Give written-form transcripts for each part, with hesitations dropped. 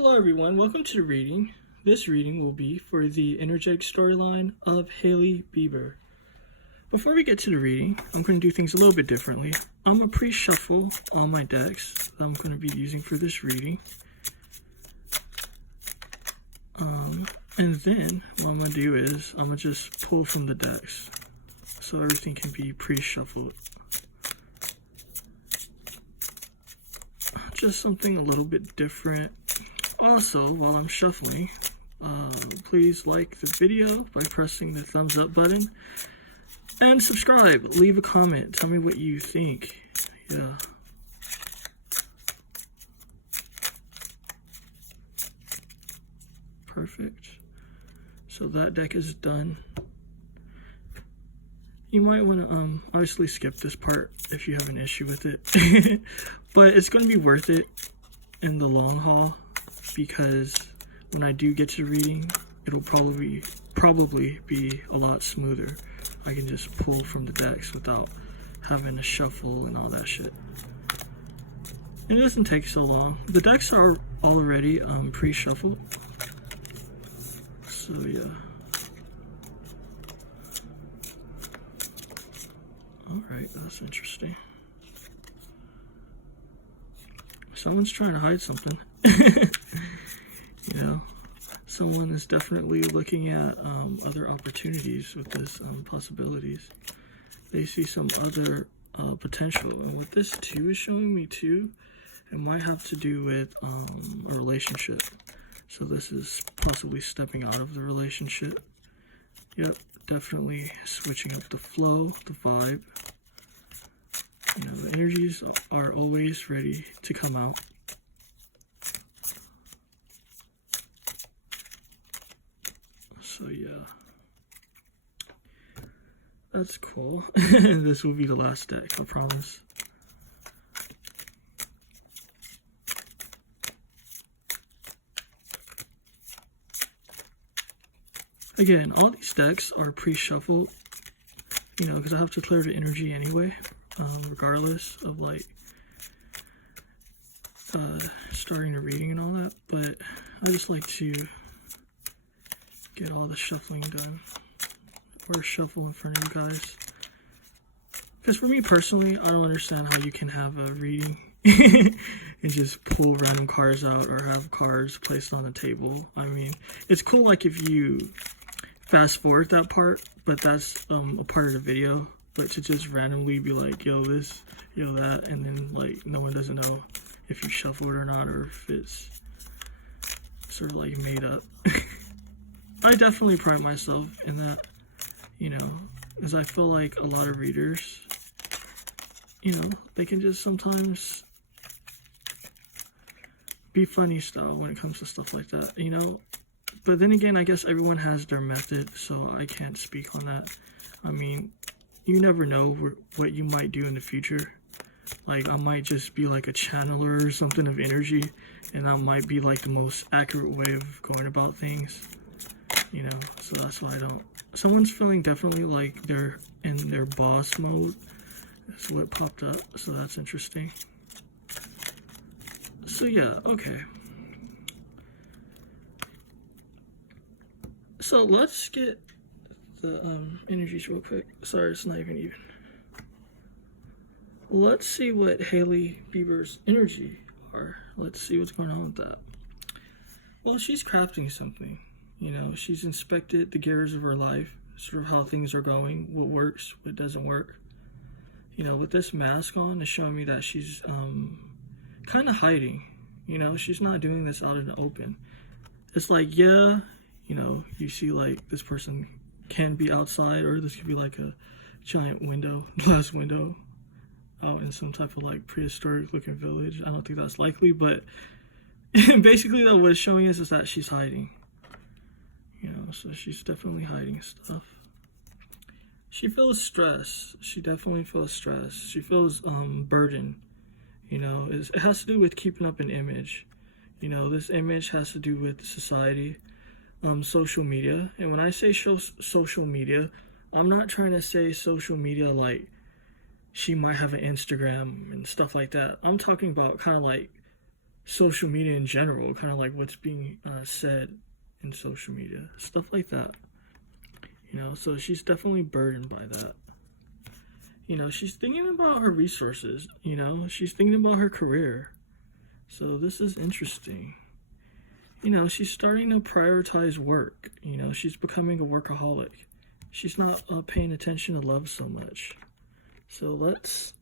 Hello everyone, welcome to the reading. This reading will be for the energetic storyline of Hailey Bieber. Before we get to the reading, I'm going to do things a little bit differently. I'm going to pre-shuffle all my decks that I'm going to be using for this reading. And then what I'm going to do is I'm going to just pull from the decks so everything can be pre-shuffled. Just something a little bit different. Also, while I'm shuffling, please like the video by pressing the thumbs up button and subscribe. Leave a comment. Tell me what you think. Yeah. Perfect. So that deck is done. You might want to obviously skip this part if you have an issue with it. But it's going to be worth it in the long haul, because when I do get to reading, it'll probably be a lot smoother. I can just pull from the decks without having to shuffle and all that shit. It doesn't take so long. The decks are already pre-shuffled. So yeah. Alright, that's interesting. Someone's trying to hide something. You know, someone is definitely looking at other opportunities with this, possibilities. They see some other potential. And what this too is showing me too, it might have to do with a relationship. So this is possibly stepping out of the relationship. Yep, definitely switching up the flow, the vibe. You know, the energies are always ready to come out. So yeah, that's cool. This will be the last deck, I promise. Again, all these decks are pre-shuffled, you know, because I have to clear the energy anyway, regardless of like starting the reading and all that. But I just like to get all the shuffling done, or shuffle in front of you guys. Because for me personally, I don't understand how you can have a reading and just pull random cards out or have cards placed on the table. I mean, it's cool like if you fast forward that part, but that's a part of the video. But to just randomly be like, yo this, yo that, and then like no one doesn't know if you shuffled or not, or if it's sort of like made up. I definitely pride myself in that, you know, because I feel like a lot of readers, you know, they can just sometimes be funny style when it comes to stuff like that, you know. But then again, I guess everyone has their method, so I can't speak on that. I mean, you never know what you might do in the future. Like, I might just be like a channeler or something of energy, and that might be like the most accurate way of going about things. You know, so that's why I don't. Someone's feeling definitely like they're in their boss mode. That's what popped up, so that's interesting. So yeah, okay. So let's get the energies real quick. Sorry, it's not even. Let's see what Hailey Bieber's energy are. Let's see what's going on with that. Well, she's crafting something. You know, she's inspected the gears of her life, sort of how things are going, what works, what doesn't work. You know, with this mask on, it's showing me that she's kind of hiding. You know, she's not doing this out in the open. It's like, yeah, you know, you see like this person can be outside, or this could be like a giant window, glass window, out in some type of like prehistoric looking village. I don't think that's likely, but basically that what it's showing us is that she's hiding. You know, so she's definitely hiding stuff. She feels stress. She definitely feels stress. She feels burden. You know, it has to do with keeping up an image. You know, this image has to do with society, social media. And when I say social media, I'm not trying to say social media like she might have an Instagram and stuff like that. I'm talking about kind of like social media in general, kind of like what's being said in social media, stuff like that. You know, so she's definitely burdened by that. You know, she's thinking about her resources. You know, she's thinking about her career. So this is interesting. You know, she's starting to prioritize work. You know, she's becoming a workaholic. She's not paying attention to love so much. So let's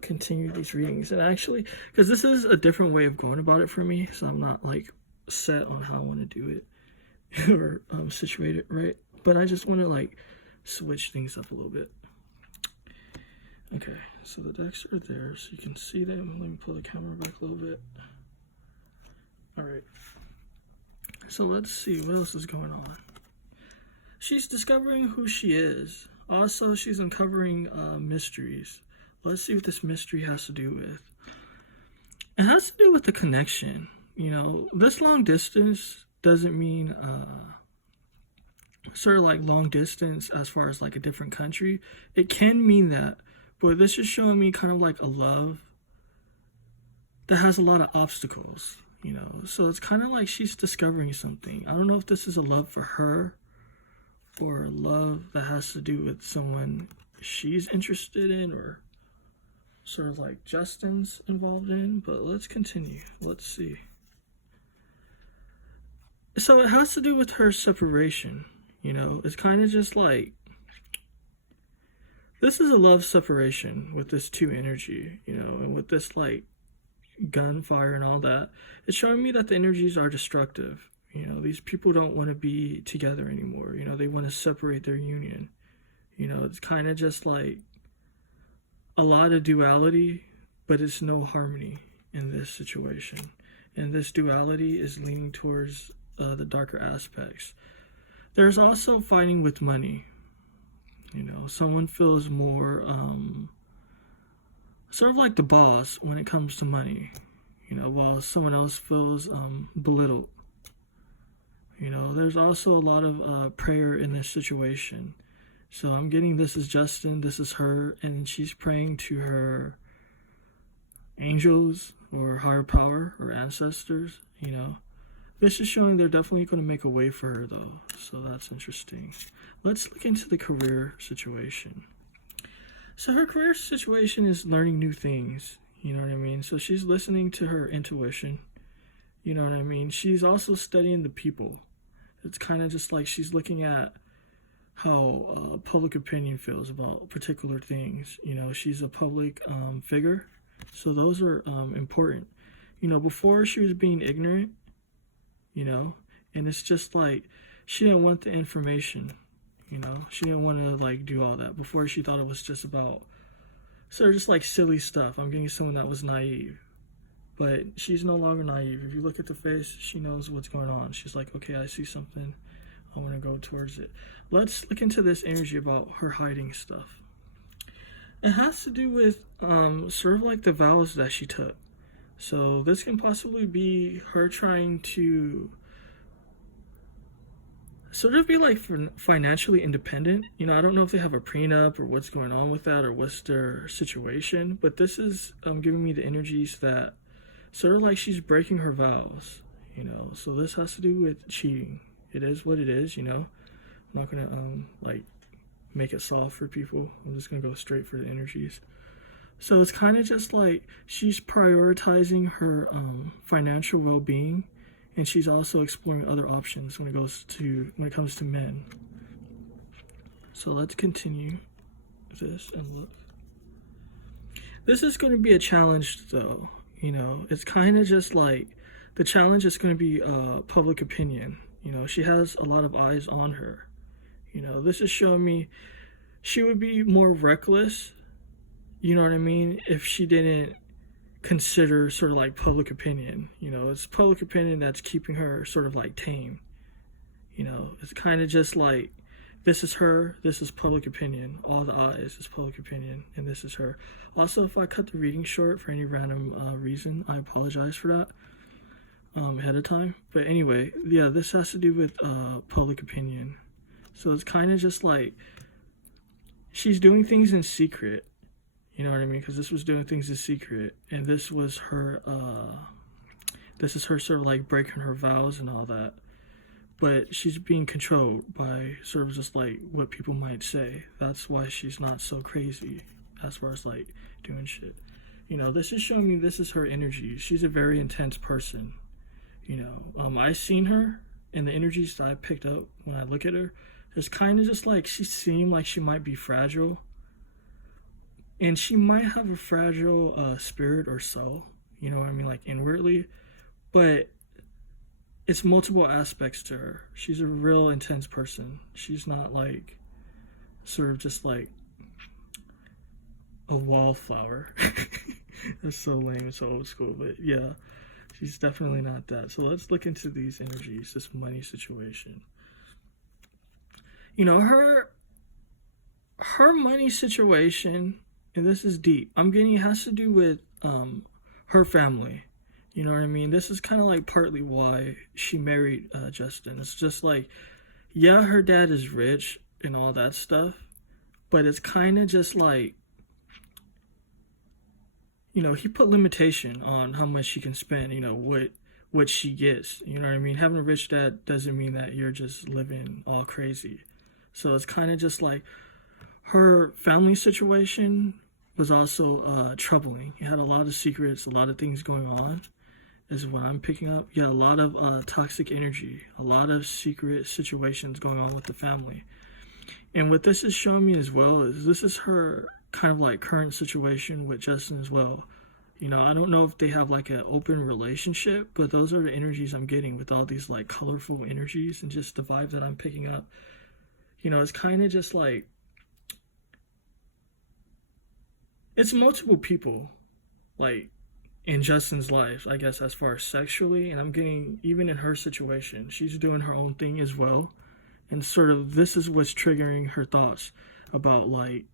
continue these readings. And actually, because this is a different way of going about it for me, so I'm not like set on how I want to do it or situate it right. But I just want to like switch things up a little bit. Okay, so the decks are there so you can see them. Let me pull the camera back a little bit. All right. So let's see what else is going on. She's discovering who she is. Also, she's uncovering mysteries. Let's see what this mystery has to do with. It has to do with the connection. You know, this long distance doesn't mean sort of like long distance as far as like a different country. It can mean that, but this is showing me kind of like a love that has a lot of obstacles. You know, so it's kind of like she's discovering something. I don't know if this is a love for her or a love that has to do with someone she's interested in or sort of like Justin's involved in, but let's continue. Let's see. So it has to do with her separation. You know, it's kind of just like, this is a love separation with this 2 energy, you know, and with this like gunfire and all that. It's showing me that the energies are destructive. You know, these people don't want to be together anymore. You know, they want to separate their union. You know, it's kind of just like a lot of duality, but it's no harmony in this situation. And this duality is leaning towards the darker aspects. There's also fighting with money. You know, someone feels more sort of like the boss when it comes to money, you know, while someone else feels belittled. You know, there's also a lot of prayer in this situation. So I'm getting this is Justin, this is her, and she's praying to her angels or higher power or ancestors, you know. This is showing they're definitely going to make a way for her, though. So that's interesting. Let's look into the career situation. So her career situation is learning new things, you know what I mean? So she's listening to her intuition, you know what I mean? She's also studying the people. It's kind of just like she's looking at how public opinion feels about particular things. You know, she's a public figure, so those are important. You know, before she was being ignorant, you know, and it's just like she didn't want the information. You know, she didn't want to like do all that. Before she thought it was just about sort of just like silly stuff. I'm getting someone that was naive, but she's no longer naive. If you look at the face, she knows what's going on. She's like, okay, I see something. I want to go towards it. Let's look into this energy about her hiding stuff. It has to do with sort of like the vows that she took. So this can possibly be her trying to sort of be like financially independent. You know, I don't know if they have a prenup or what's going on with that or what's their situation, but this is giving me the energies that sort of like she's breaking her vows, you know. So this has to do with cheating. It is what it is, you know. I'm not gonna like make it soft for people. I'm just gonna go straight for the energies. So it's kind of just like she's prioritizing her financial well-being, and she's also exploring other options when it comes to men. So let's continue this and look. This is going to be a challenge, though. You know, it's kind of just like the challenge is going to be public opinion. You know, she has a lot of eyes on her. You know, this is showing me she would be more reckless, you know what I mean, if she didn't consider sort of like public opinion. You know, it's public opinion that's keeping her sort of like tame. You know, it's kind of just like, this is her, this is public opinion, all the eyes is public opinion, and this is her. Also, if I cut the reading short for any random reason, I apologize for that ahead of time. But anyway, yeah, this has to do with public opinion. So it's kind of just like she's doing things in secret. You know what I mean? Because this was doing things in secret, and this was her This is her sort of like breaking her vows and all that. But she's being controlled by sort of just like what people might say. That's why she's not so crazy as far as like doing shit. You know, this is showing me this is her energy. She's a very intense person. You know, I seen her, and the energies that I picked up when I look at her, it's kind of just like she seemed like she might be fragile. And she might have a fragile spirit or soul, you know what I mean, like inwardly. But it's multiple aspects to her. She's a real intense person. She's not like sort of just like a wallflower. That's so lame, it's so old school, but yeah, she's definitely not that. So let's look into these energies, this money situation. You know, her money situation, and this is deep, I'm getting, it has to do with her family. You know what I mean? This is kind of like partly why she married Justin. It's just like, yeah, her dad is rich and all that stuff, but it's kind of just like, you know, he put limitation on how much she can spend, you know, what she gets. You know what I mean? Having a rich dad doesn't mean that you're just living all crazy. So it's kind of just like her family situation was also troubling. He had a lot of secrets, a lot of things going on, is what I'm picking up. Yeah, a lot of toxic energy, a lot of secret situations going on with the family. And what this is showing me as well is this is her kind of like current situation with Justin as well. You know, I don't know if they have like an open relationship, but those are the energies I'm getting with all these like colorful energies and just the vibe that I'm picking up. You know, it's kind of just like, it's multiple people, like, in Justin's life, I guess, as far as sexually, and I'm getting, even in her situation, she's doing her own thing as well, and sort of this is what's triggering her thoughts about, like,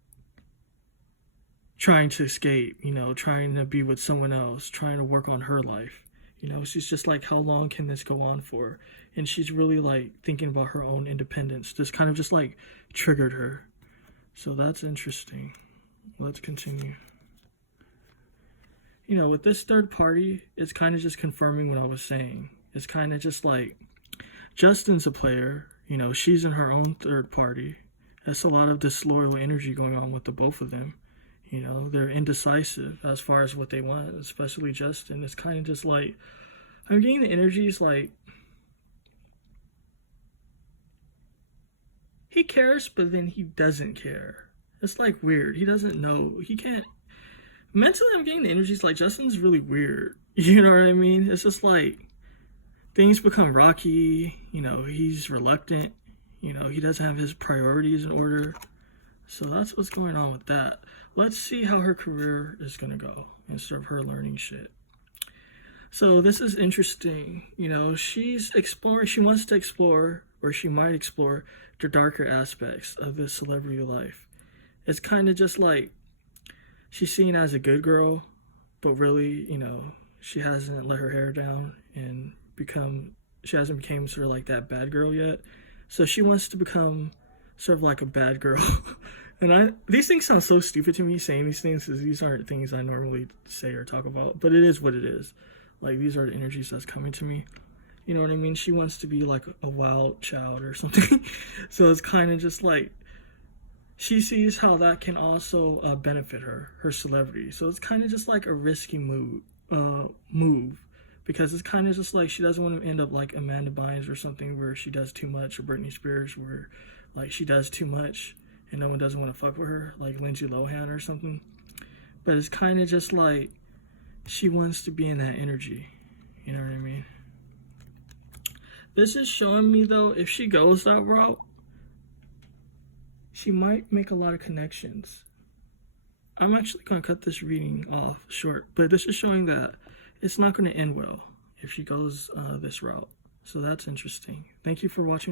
trying to escape, you know, trying to be with someone else, trying to work on her life. You know, she's just like, how long can this go on for? And she's really, like, thinking about her own independence. This kind of just, like, triggered her. So that's interesting. Let's continue. You know, with this third party, it's kind of just confirming what I was saying. It's kind of just like, Justin's a player, you know, she's in her own third party. That's a lot of disloyal energy going on with the both of them. You know, they're indecisive as far as what they want, especially Justin. It's kind of just like, I'm getting the energies like, he cares, but then he doesn't care. It's like weird. He doesn't know. He can't. Mentally, I'm getting the energies like Justin's really weird. You know what I mean? It's just like things become rocky. You know, he's reluctant. You know, he doesn't have his priorities in order. So that's what's going on with that. Let's see how her career is going to go instead of her learning shit. So this is interesting. You know, she's exploring, she wants to explore, or she might explore, the darker aspects of this celebrity life. It's kind of just like, she's seen as a good girl, but really, you know, she hasn't let her hair down and she hasn't become sort of like that bad girl yet. So she wants to become sort of like a bad girl. And these things sound so stupid to me saying these things, because these aren't things I normally say or talk about, but it is what it is. Like, these are the energies that's coming to me. You know what I mean? She wants to be like a wild child or something. So it's kind of just like, she sees how that can also benefit her celebrity. So it's kind of just like a risky move, because it's kind of just like she doesn't want to end up like Amanda Bynes or something, where she does too much, or Britney Spears, where like she does too much and no one doesn't want to fuck with her, like Lindsay Lohan or something. But it's kind of just like she wants to be in that energy. You know what I mean? This is showing me, though, if she goes that route, she might make a lot of connections. I'm actually going to cut this reading off short, but this is showing that it's not going to end well if she goes this route. So that's interesting. Thank you for watching.